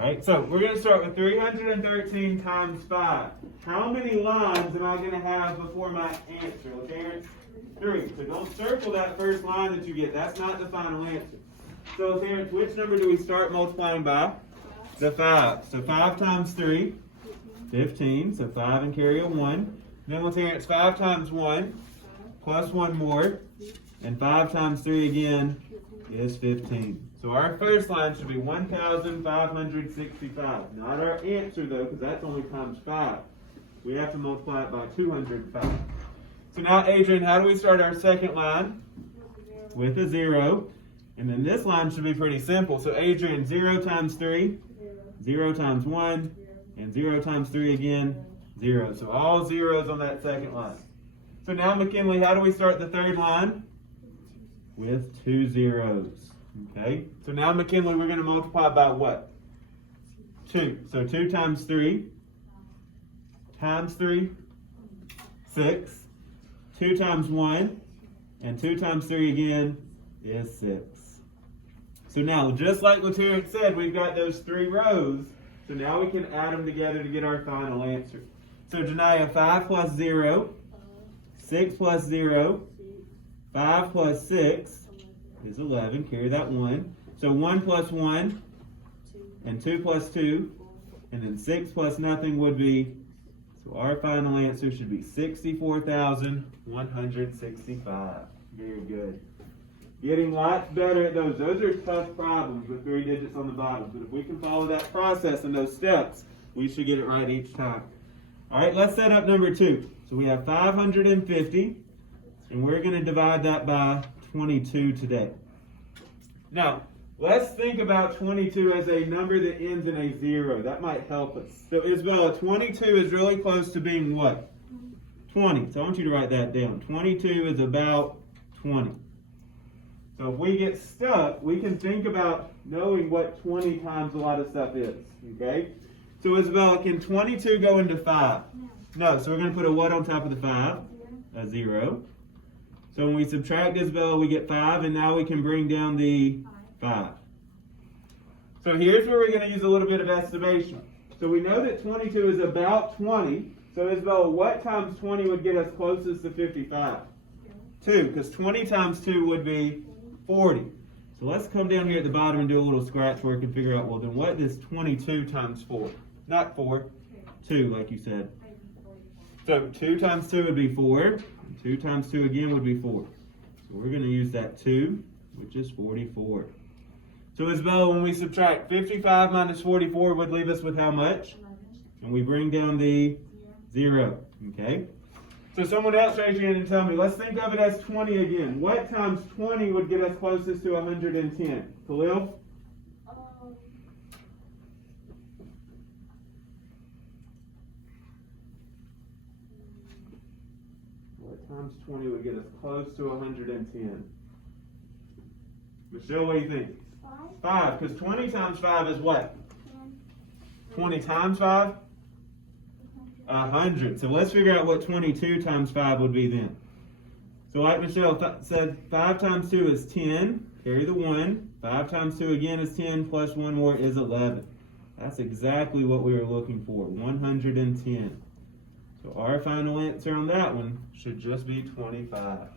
Alright, so we're going to start with 313 times 5. How many lines am I going to have before my answer? Look, Aaron. 3. So don't circle that first line that you get. That's not the final answer. So, Terrence, which number do we start multiplying by? The 5. So 5 times 3, 15. So 5 and carry a 1. Then we'll Terrence, 5 times 1, plus 1 more. And 5 times 3 again is 15. So our first line should be 1,565. Not our answer, though, because that's only times 5. We have to multiply it by 205. So now, Adrian, how do we start our second line? With a 0. And then this line should be pretty simple. So, Adrian, 0 times 3, 0 times 1, and 0 times 3 again, 0. So all zeros on that second line. So now, McKinley, how do we start the third line? With 2 zeros. Okay? So now, McKinley, we're going to multiply by what? 2. So 2 times 3 times 3, 6. 2 times 1, and 2 times 3 again is 6. So now, just like what Terrence said, we've got those 3 rows. So now we can add them together to get our final answer. So Janiyah, 5 plus 0, 6 plus 0, 5 plus 6 is 11. Carry that 1. So 1 plus 1, and 2 plus 2, and then 6 plus nothing would be, so our final answer should be 64,165. Very good. Getting lots better at those. Those are tough problems with 3 digits on the bottom. But if we can follow that process and those steps, we should get it right each time. All right, let's set up number 2. So we have 550, and we're going to divide that by 22 today. Now, let's think about 22 as a number that ends in a 0. That might help us. So, Isabella, 22 is really close to being what? 20. So I want you to write that down. 22 is about 20. So if we get stuck, we can think about knowing what 20 times a lot of stuff is. Okay? So Isabella, can 22 go into 5? No. So we're going to put a what on top of the 5? A 0. So when we subtract Isabella, we get 5, and now we can bring down the 5. So here's where we're going to use a little bit of estimation. So we know that 22 is about 20. So Isabella, what times 20 would get us closest to 55? 2, because 20 times 2 would be 40. So let's come down here at the bottom and do a little scratch work and figure out, well, then what is 22 times 4? Not 4, 2, like you said. So 2 times 2 would be 4. And 2 times 2 again would be 4. So we're going to use that 2, which is 44. So Isabella, when we subtract 55 minus 44 would leave us with how much? 11. And we bring down the 0. Okay? So someone else raise your hand and tell me, let's think of it as 20 again. What times 20 would get us closest to 110? Khalil? What times 20 would get us close to 110? Michelle, what do you think? 5, because 20 times 5 is what? 20 times 5? 100. So let's figure out what 22 times 5 would be then. So like Michelle said, 5 times 2 is 10. Carry the 1. 5 times 2 again is 10, plus 1 more is 11. That's exactly what we were looking for, 110. So our final answer on that one should just be 25.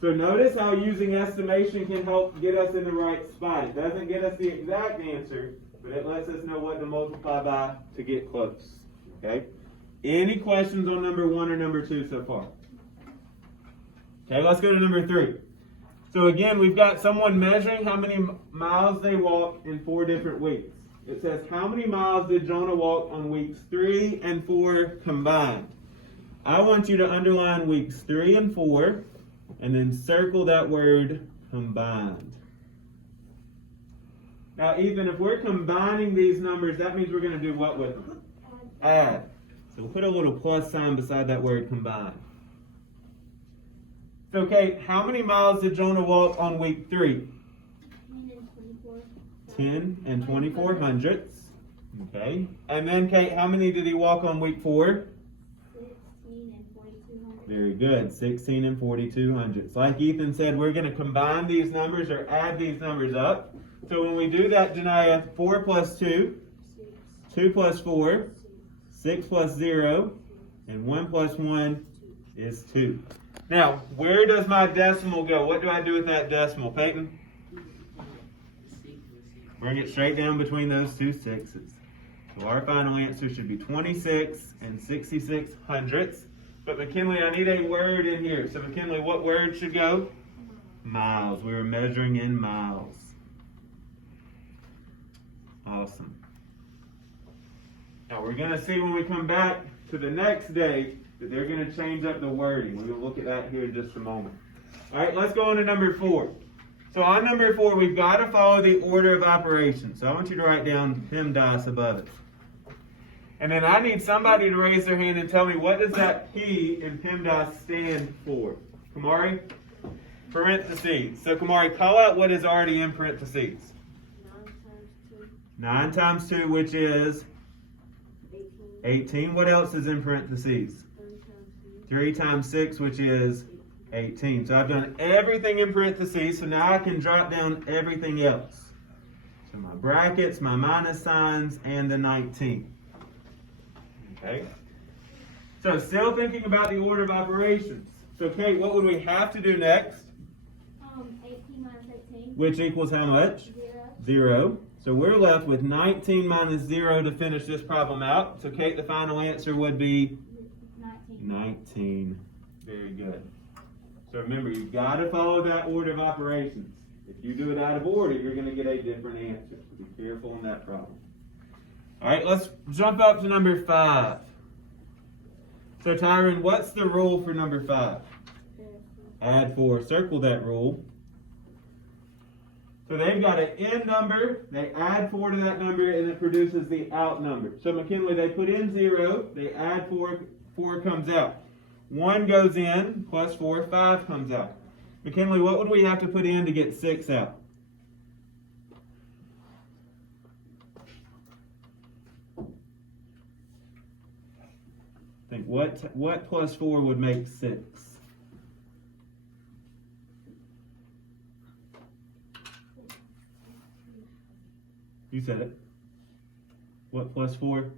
So notice how using estimation can help get us in the right spot. It doesn't get us the exact answer, but it lets us know what to multiply by to get close. Okay? Any questions on number 1 or number 2 so far? Okay, let's go to number 3. So again, we've got someone measuring how many miles they walked in 4 different weeks. It says, how many miles did Jonah walk on weeks 3 and 4 combined? I want you to underline weeks 3 and 4, and then circle that word combined. Now, Ethan, if we're combining these numbers, that means we're going to do what with them? Add. So we'll put a little plus sign beside that word combined. So, Kate, how many miles did Jonah walk on week 3? 10 and 24 hundredths. Okay. And then, Kate, how many did he walk on week 4? 16 and 42 hundredths. Very good. 16 and 42 hundredths. Like Ethan said, we're going to combine these numbers or add these numbers up. So when we do that, Janiyah, 4 plus 2, 2 plus 4, 6 plus 0, and 1 plus 1 is 2. Now, where does my decimal go? What do I do with that decimal, Peyton? Bring it straight down between those two sixes. So our final answer should be 26 and 66 hundredths. But McKinley, I need a word in here. So McKinley, what word should go? Miles. We were measuring in miles. Awesome. Now we're going to see when we come back to the next day that they're going to change up the wording. We're going to look at that here in just a moment. All right, let's go on to number 4. So on number 4, we've got to follow the order of operations. So I want you to write down PEMDAS above it. And then I need somebody to raise their hand and tell me, what does that P in PEMDAS stand for? Kamari? Parentheses. So Kamari, call out what is already in parentheses. 9 times 2, which is 18. What else is in parentheses? 3 times 6, which is 18. So I've done everything in parentheses, so now I can drop down everything else. So my brackets, my minus signs, and the 19. Okay? So still thinking about the order of operations. So Kate, what would we have to do next? 18 minus 18. Which equals how much? 0. So we're left with 19 minus 0 to finish this problem out. So Kate, the final answer would be 19. Very good. So remember, you've got to follow that order of operations. If you do it out of order, you're going to get a different answer. So be careful in that problem. All right, let's jump up to number 5. So Tyron, what's the rule for number 5? Add 4. Circle that rule. So they've got an in number, they add 4 to that number, and it produces the out number. So McKinley, they put in 0, they add 4, 4 comes out. 1 goes in, plus 4, 5 comes out. McKinley, what would we have to put in to get 6 out? Think, what plus 4 would make 6? You said it. What plus 4?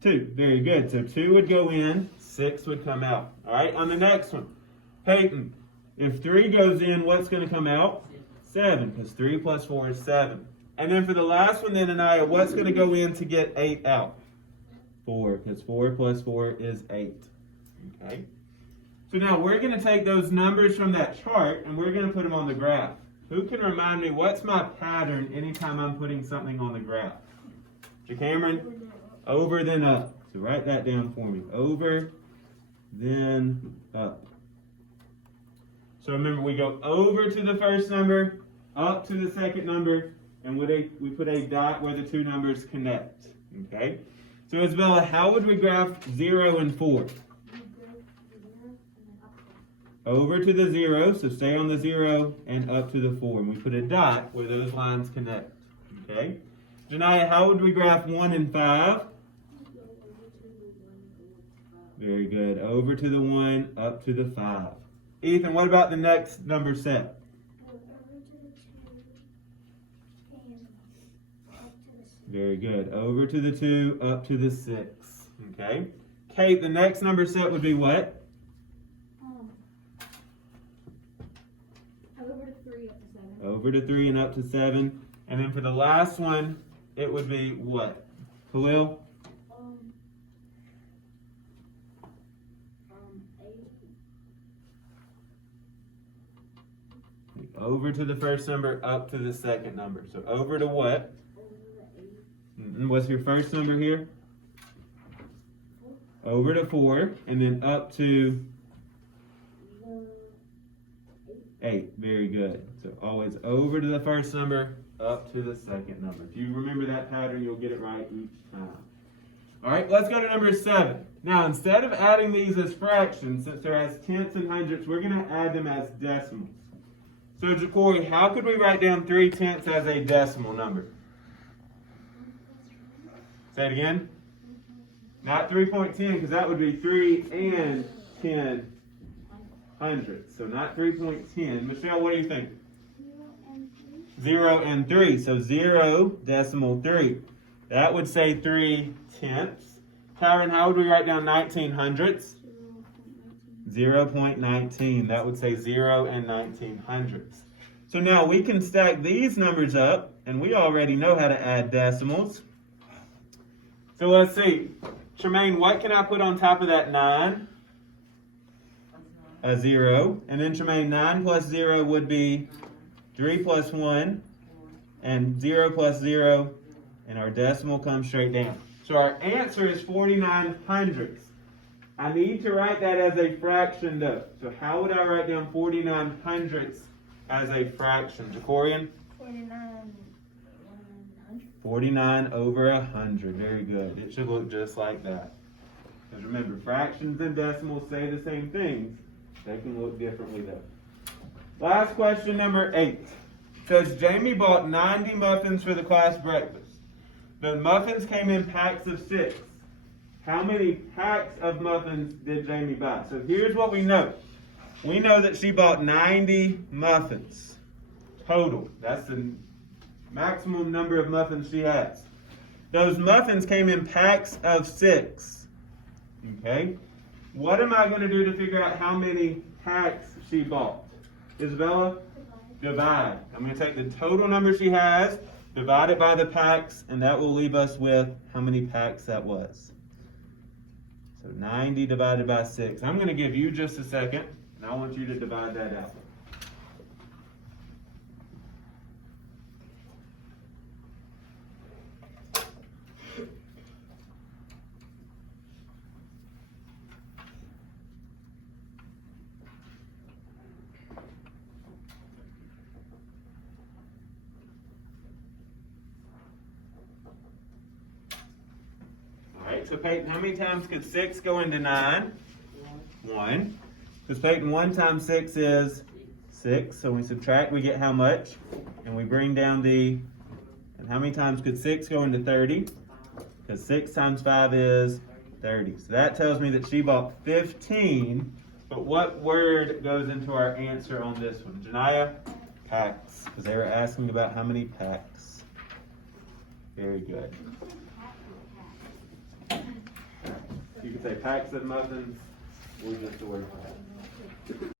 2. Very good. So 2 would go in, 6 would come out. All right, on the next one. Peyton, if 3 goes in, what's going to come out? 7, because 3 plus 4 is 7. And then for the last one then, Anaya, what's going to go in to get 8 out? 4, because 4 plus 4 is 8. Okay. So now we're going to take those numbers from that chart and we're going to put them on the graph. Who can remind me, what's my pattern anytime I'm putting something on the graph? Cameron? Over, then up. So write that down for me. Over, then up. So remember, we go over to the first number, up to the second number, and we put a dot where the two numbers connect. Okay? So Isabella, how would we graph 0 and 4? Over to the 0, so stay on the 0, and up to the 4. And we put a dot where those lines connect. Okay? Janiyah, how would we graph 1 and 5? Very good. Over to the 1, up to the 5. Ethan, what about the next number set? Very good. Over to the 2, up to the 6. Okay? Kate, the next number set would be what? Over to 3 and up to 7. And then for the last one, it would be what? Khalil? 8. Over to the first number, up to the second number. So over to what? What's your first number here? 4. Over to 4, and then up to 8. Very good. So always over to the first number, up to the second number. If you remember that pattern, you'll get it right each time. All right, let's go to number 7. Now, instead of adding these as fractions, since they're as tenths and hundredths, we're going to add them as decimals. So, Ja'Cory, how could we write down 3/10 as a decimal number? Say it again. Not 3.10, because that would be 3 and 10 hundredths. So not 3.10. Michelle, what do you think? 0 and 3. 0 and 3. So 0.3. That would say 3/10. Tyron, how would we write down 1900ths? 0.19. That would say 0 and 1900ths. So now we can stack these numbers up, and we already know how to add decimals. So let's see. Tremaine, what can I put on top of that 9? A 0. And then Tremaine, 9 plus 0 would be 3 plus 1, and 0 plus 0, and our decimal comes straight down. So our answer is 4900ths. I need to write that as a fraction though. So how would I write down 4900ths as a fraction? Jacorian? 49 over 100. Very good. It should look just like that. Because remember, fractions and decimals say the same things. They can look differently though. Last question, number 8. Says Jamie bought 90 muffins for the class breakfast. The muffins came in packs of 6. How many packs of muffins did Jamie buy? So here's what we know. We know that she bought 90 muffins total. That's the maximum number of muffins she has. Those muffins came in packs of 6. Okay? What am I going to do to figure out how many packs she bought? Isabella? Divide. I'm going to take the total number she has, divide it by the packs, and that will leave us with how many packs that was. So 90 divided by 6. I'm going to give you just a second, and I want you to divide that out. So Peyton, how many times could 6 go into 9? 1. Because Peyton, 1 times 6 is 6. So when we subtract, we get how much? And we bring down the, and how many times could 6 go into 30? Because 6 times 5 is 30. So that tells me that she bought 15. But what word goes into our answer on this one? Janiyah? Packs. Because they were asking about how many packs. Very good. You could say packs of muffins, or just a word for that.